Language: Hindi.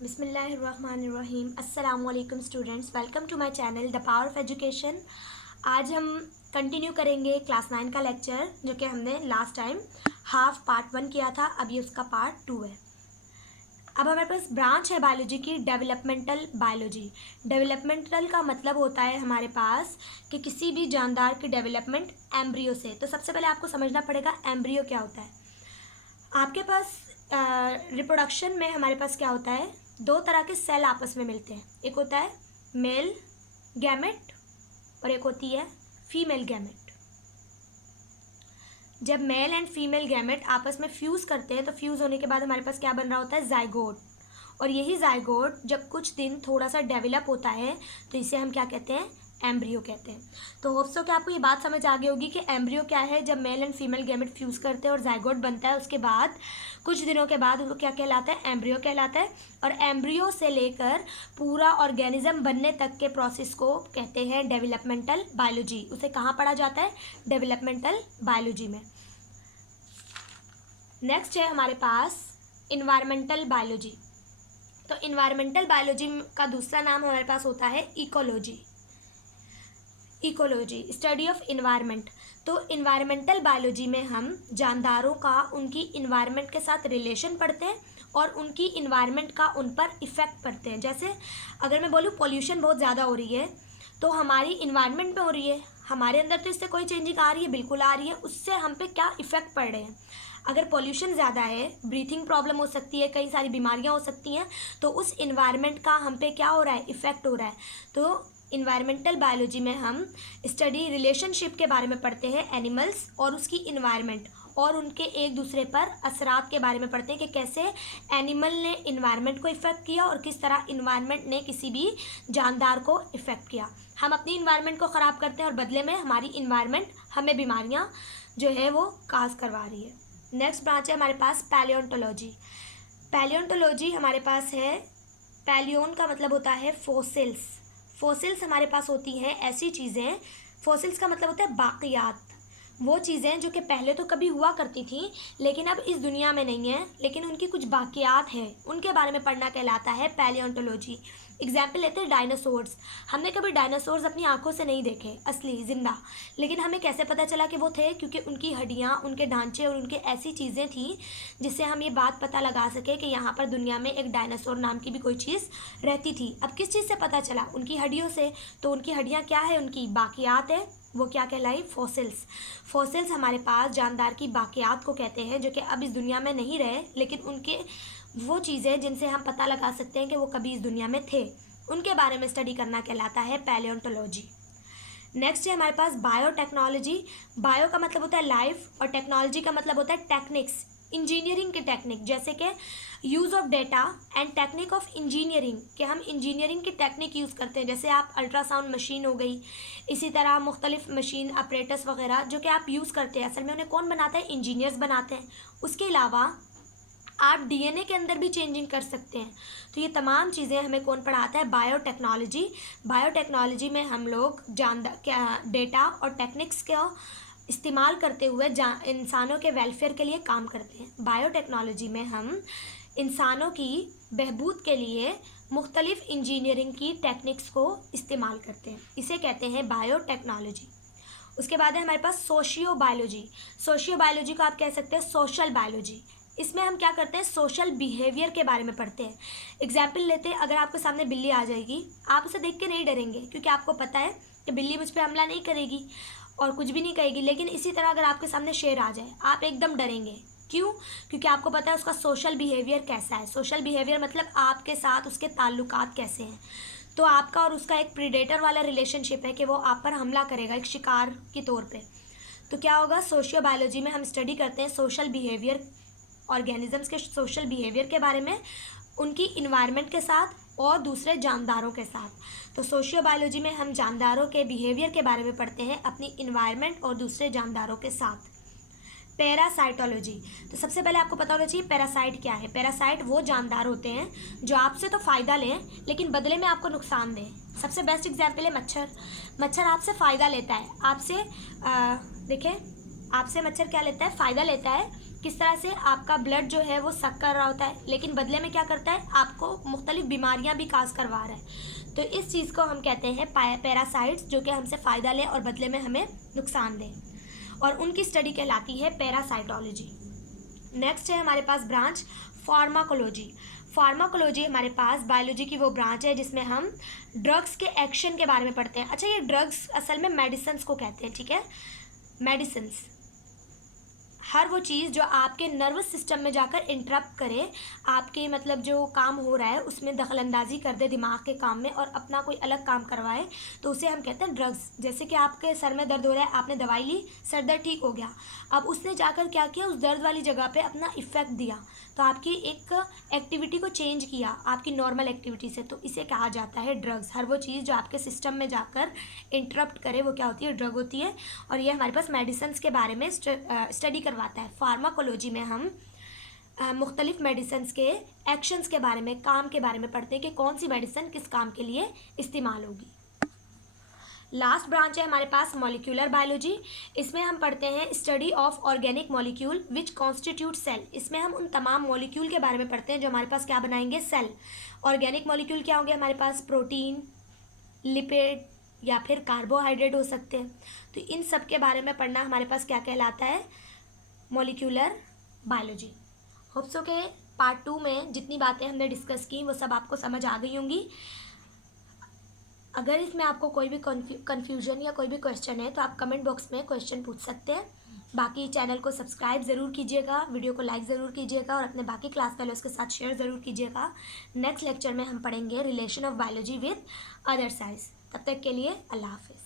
बिस्मिल्लाहिर्रहमानिर्रहीम। अस्सलामुअलैकुम students, welcome to my channel the power of education. आज हम कंटिन्यू करेंगे क्लास 9 का लेक्चर, जो कि हमने लास्ट टाइम हाफ पार्ट 1 किया था। अब ये उसका पार्ट 2 है। अब हमारे पास ब्रांच है बायोलॉजी की, डेवलपमेंटल बायोलॉजी। डेवलपमेंटल का मतलब होता है हमारे पास कि किसी भी जानदार की डेवलपमेंट एम्ब्रियो से। तो सबसे पहले आपको समझना पड़ेगा एम्ब्रियो क्या होता है। आपके पास रिप्रोडक्शन में हमारे पास क्या होता है, दो तरह के सेल आपस में मिलते हैं। एक होता है मेल गैमेट और एक होती है फीमेल गैमेट। जब मेल एंड फीमेल गैमेट आपस में फ्यूज़ करते हैं तो फ्यूज़ होने के बाद हमारे पास क्या बन रहा होता है, जाइगोट। और यही जाइगोट जब कुछ दिन थोड़ा सा डेवलप होता है तो इसे हम क्या कहते हैं, एम्ब्रियो कहते हैं। तो होप्स हो कि आपको ये बात समझ आ गई होगी कि एम्ब्रियो क्या है। जब male and female gamete fuse करते हैं और जाइगोट बनता है, उसके बाद कुछ दिनों के बाद वो क्या कहलाता है, एम्ब्रियो कहलाता है। और एम्ब्रियो से लेकर पूरा ऑर्गेनिज्म बनने तक के प्रोसेस को कहते हैं डेवलपमेंटल बायोलॉजी। उसे कहाँ पढ़ा जाता है, डेवलपमेंटल बायोलॉजी में। नेक्स्ट है हमारे पास इन्वायरमेंटल बायोलॉजी। तो इन्वायरमेंटल बायोलॉजी का दूसरा नाम हमारे पास होता है ecology. Ecology study of environment. तो इन्वायरमेंटल बायोलॉजी में हम जानदारों का उनकी इन्वायरमेंट के साथ रिलेशन पढ़ते हैं और उनकी इन्वायरमेंट का उन पर इफ़ेक्ट पढ़ते हैं। जैसे अगर मैं बोलूँ पॉल्यूशन बहुत ज़्यादा हो रही है तो हमारी इन्वायरमेंट में हो रही है, हमारे अंदर तो इससे कोई चेंजिंग आ रही है, बिल्कुल आ रही है। उससे हम पे क्या इफ़ेक्ट पड़ रहे हैं। अगर पॉल्यूशन ज़्यादा है, ब्रीथिंग प्रॉब्लम हो सकती है, कई सारी बीमारियां हो सकती हैं, तो उस इन्वायरमेंट का हम पे क्या हो रहा है, इफ़ेक्ट हो रहा है। तो इन्वायरमेंटल बायोलॉजी में हम स्टडी रिलेशनशिप के बारे में पढ़ते हैं, एनिमल्स और उसकी इन्वायरमेंट और उनके एक दूसरे पर असरात के बारे में पढ़ते हैं कि कैसे एनिमल ने इन्वायरमेंट को इफ़ेक्ट किया और किस तरह इन्वायरमेंट ने किसी भी जानदार को इफ़ेक्ट किया। हम अपनी इन्वायरमेंट को ख़राब करते हैं और बदले में हमारी इन्वायरमेंट हमें बीमारियाँ जो है वो काज करवा रही है। नेक्स्ट ब्रांच है हमारे पास पैलियोंटोलॉजी। पैलियोंटोलॉजी हमारे पास है, पैलियोन का मतलब होता है फॉसिल्स। फॉसिल्स हमारे पास होती हैं ऐसी चीज़ें, फॉसिल्स का मतलब होता है बाक़ियात, वो चीज़ें जो कि पहले तो कभी हुआ करती थी लेकिन अब इस दुनिया में नहीं है, लेकिन उनकी कुछ बाक़ियात हैं, उनके बारे में पढ़ना कहलाता है पैलियोंटोलॉजी। एग्जाम्पल लेते हैं डायनासोर्स। हमने कभी डायनासोर्स अपनी आंखों से नहीं देखे असली ज़िंदा, लेकिन हमें कैसे पता चला कि वो थे, क्योंकि उनकी हड्डियाँ, उनके ढांचे और उनके ऐसी चीज़ें थी जिससे हम ये बात पता लगा सके कि यहाँ पर दुनिया में एक डायनासोर नाम की भी कोई चीज़ रहती थी। अब किस चीज़ से पता चला, उनकी हड्डियों से। तो उनकी हड्डियाँ क्या है, उनकी बाक़ियात है, वो क्या कहलाई, फॉसिल्स। फॉसिल्स हमारे पास जानदार की बाक़ियात को कहते हैं जो कि अब इस दुनिया में नहीं रहे, लेकिन उनके वो चीज़ें जिनसे हम पता लगा सकते हैं कि वो कभी इस दुनिया में थे, उनके बारे में स्टडी करना कहलाता है पैलियोंटोलॉजी। नेक्स्ट है हमारे पास बायोटेक्नोलॉजी। बायो का मतलब होता है लाइफ और टेक्नोलॉजी का मतलब होता है टेक्निक्स, इंजीनियरिंग के टेक्निक, जैसे कि use of data and technique of engineering, कि हम इंजीनियरिंग की टेक्निक यूज़ करते हैं। जैसे आप अल्ट्रासाउंड मशीन हो गई, इसी तरह मुख्तलिफ मशीन अपरेटस वगैरह जो कि आप यूज़ करते हैं, असल में उन्हें कौन बनाता है, इंजीनियर्स बनाते हैं। उसके अलावा आप डीएनए के अंदर भी चेंजिंग कर सकते हैं। तो ये तमाम चीज़ें हमें कौन पढ़ाता है, बायोटेक्नोलॉजी। बायोटेक्नोलॉजी में हम लोग डेटा और टेक्निक्स का इस्तेमाल करते हुए इंसानों के वेलफेयर के लिए काम करते हैं। बायोटेक्नोलॉजी में हम इंसानों की बहबूद के लिए मुख्तलिफ इंजीनियरिंग की टेक्निक्स को इस्तेमाल करते हैं, इसे कहते हैं बायोटेक्नोलॉजी। उसके बाद है हमारे पास सोशियो बायोलॉजी। सोशियो बायोलॉजी को आप कह सकते हैं सोशल बायोलॉजी। इसमें हम क्या करते हैं, सोशल बिहेवियर के बारे में पढ़ते हैं। एग्जाम्पल लेते हैं, अगर आपके सामने बिल्ली आ जाएगी, आप उसे देख के नहीं डरेंगे, क्योंकि आपको पता है कि बिल्ली मुझ पर हमला नहीं करेगी और कुछ भी नहीं कहेगी। लेकिन इसी तरह अगर आपके सामने शेर आ जाए, आप एकदम डरेंगे। क्यों? क्योंकि आपको पता है उसका सोशल बिहेवियर कैसा है। सोशल बिहेवियर मतलब आपके साथ उसके ताल्लुकात कैसे हैं। तो आपका और उसका एक प्रीडेटर वाला रिलेशनशिप है कि वो आप पर हमला करेगा एक शिकार के तौर पे। तो क्या होगा, सोशियो बायोलॉजी में हम स्टडी करते हैं सोशल बिहेवियर, ऑर्गेनिजम्स के सोशल बिहेवियर के बारे में, उनकी इन्वायरमेंट के साथ और दूसरे जानदारों के साथ। तो सोशियो बायोलॉजी में हम जानदारों के बिहेवियर के बारे में पढ़ते हैं अपनी इन्वायरमेंट और दूसरे जानदारों के साथ। पैरासाइटोलॉजी। तो सबसे पहले आपको पता होना चाहिए पैरासाइट क्या है। पैरासाइट वो जानदार होते हैं जो आपसे तो फ़ायदा लें लेकिन बदले में आपको नुकसान दें। सबसे बेस्ट एग्जाम्पल है मच्छर। मच्छर आपसे फ़ायदा लेता है, आपसे देखें, आपसे मच्छर क्या लेता है, फ़ायदा लेता है, किस तरह से आपका ब्लड जो है वो सक कर रहा होता है, लेकिन बदले में क्या करता है, आपको मुख्तलिफ बीमारियां भी काज करवा रहा है। तो इस चीज़ को हम कहते हैं पैरासाइट्स, जो कि हमसे फ़ायदा ले और बदले में हमें नुकसान दें, और उनकी स्टडी कहलाती है पैरासाइटोलॉजी। नेक्स्ट है हमारे पास ब्रांच फार्माकोलॉजी। फार्माकोलॉजी हमारे पास बायोलॉजी की वो ब्रांच है जिसमें हम ड्रग्स के एक्शन के बारे में पढ़ते हैं। अच्छा, ये ड्रग्स असल में मेडिसिन्स को कहते हैं, ठीक है, मेडिसिन्स, हर वो चीज़ जो आपके नर्वस सिस्टम में जाकर इंटरप्ट करे, आपके मतलब जो काम हो रहा है उसमें दखलंदाजी कर दे दिमाग के काम में और अपना कोई अलग काम करवाए, तो उसे हम कहते हैं ड्रग्स। जैसे कि आपके सर में दर्द हो रहा है, आपने दवाई ली, सर दर्द ठीक हो गया, अब उसने जाकर क्या किया, उस दर्द वाली जगह पे अपना इफ़ेक्ट दिया, तो आपकी एक एक्टिविटी को चेंज किया आपकी नॉर्मल एक्टिविटी से, तो इसे कहा जाता है ड्रग्स। हर वो चीज़ जो आपके सिस्टम में जाकर इंटरप्ट करे वो क्या होती है, ड्रग होती है। और ये हमारे पास मेडिसिन के बारे में स्टडी करवाता है। फार्माकोलॉजी में हम मुख्तलिफ मेडिसिन के एक्शंस के बारे में, काम के बारे में पढ़ते हैं कि कौन सी मेडिसिन किस काम के लिए इस्तेमाल होगी। लास्ट ब्रांच है हमारे पास मॉलिक्यूलर बायोलॉजी। इसमें हम पढ़ते हैं study of organic molecule which constitute cell. इसमें हम उन तमाम मॉलिक्यूल के बारे में पढ़ते हैं जो हमारे पास क्या बनाएंगे, सेल। ऑर्गेनिक मॉलिक्यूल क्या होंगे हमारे पास, प्रोटीन, लिपिड या फिर कार्बोहाइड्रेट हो सकते हैं। तो इन सब के बारे में पढ़ना हमारे पास क्या कहलाता है, मॉलिक्यूलर बायोलॉजी। होप्सो के पार्ट 2 में जितनी बातें हमने डिस्कस की वो सब आपको समझ आ गई होंगी। अगर इसमें आपको कोई भी कन्फ्यूजन या कोई भी क्वेश्चन है तो आप कमेंट बॉक्स में क्वेश्चन पूछ सकते हैं। बाकी चैनल को सब्सक्राइब ज़रूर कीजिएगा, वीडियो को लाइक ज़रूर कीजिएगा और अपने बाकी क्लास फेलोज़ के साथ शेयर ज़रूर कीजिएगा। नेक्स्ट लेक्चर में हम पढ़ेंगे relation of biology with other science. तब तक के लिए अल्लाह हाफिज़।